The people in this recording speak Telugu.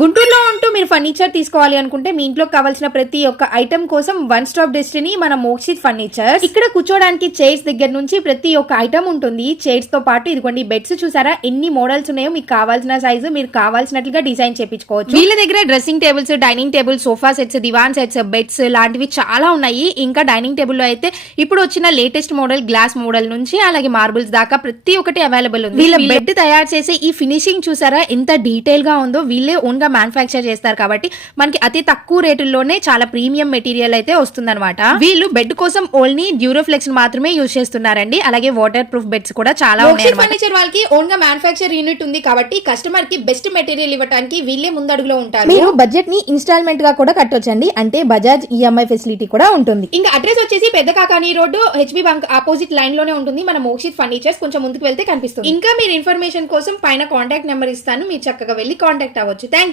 గుంటూరులో ఉంటూ మీరు ఫర్నిచర్ తీసుకోవాలి అనుకుంటే మీ ఇంట్లో కావాల్సిన ప్రతి ఒక్క ఐటమ్ కోసం వన్ స్టాప్ డెస్టినీ మన మోక్షిత్ ఫర్నిచర్. ఇక్కడ కూర్చోడానికి చైర్స్ దగ్గర నుంచి ప్రతి ఒక్క ఐటమ్ ఉంటుంది. చైర్స్ తో పాటు ఇదిగోండి బెడ్స్ చూసారా ఎన్ని మోడల్స్ ఉన్నాయో, మీకు కావాల్సిన సైజు మీరు కావాల్సినట్లుగా డిజైన్ చేయించుకోవచ్చు. వీళ్ళ దగ్గర dressing tables, dining table, sofa sets, దివాన్ సెట్స్, బెడ్స్ లాంటివి చాలా ఉన్నాయి. ఇంకా డైనింగ్ టేబుల్ లో అయితే ఇప్పుడు వచ్చిన లేటెస్ట్ మోడల్ గ్లాస్ మోడల్ నుంచి అలాగే మార్బుల్స్ దాకా ప్రతి ఒక్కటి అవైలబుల్ ఉంది. వీళ్ళ బెడ్ తయారు చేసే ఈ ఫినిషింగ్ చూసారా ఎంత డీటెయిల్ గా ఉందో. వీళ్ళే ఓన్ గా మ్యానుఫ్యాక్చర్ చేస్తారు కాబట్టి మనకి అతి తక్కువ రేటుల్లోనే చాలా ప్రీమియం మెటీరియల్ అయితే వస్తుందన్నమాట. వీళ్ళు బెడ్ కోసం ఓన్లీ డ్యూరోఫ్లెక్స్ మాత్రమే యూజ్ చేస్తున్నారండి. అలాగే వాటర్ ప్రూఫ్ బెడ్స్ కూడా చాలా ఉన్నాయి. ఫర్నిచర్ వాళ్ళకి ఓన్ గా మ్యానుఫ్యాక్చర్ యూనిట్ ఉంది కాబట్టి కస్టమర్ కి బెస్ట్ మెటీరియల్ ఇవ్వడానికి వీళ్ళే ముందడుగులో ఉంటారు. మీరు బడ్జెట్ ని ఇన్స్టాల్మెంట్ గా కూడా కట్టొచ్చండి. అంటే బజాజ్ ఈఎంఐ ఫెసిలిటీ కూడా ఉంటుంది. ఇంకా అడ్రస్ వచ్చేసి పెద్ద Kakani road, HB bank opposite line లోనే ఉంటుంది మన మోక్షిత్ ఫర్నిచర్స్. కొంచెం ముందుకు వెళ్తే కనిపిస్తుంది. ఇంకా మీరు ఇన్ఫర్మేషన్ కోసం పైన కాంటాక్ట్ నెంబర్ ఇస్తాను, మీరు చక్కగా వెళ్ళి కాంటాక్ట్ అవ్వచ్చు. Thank you.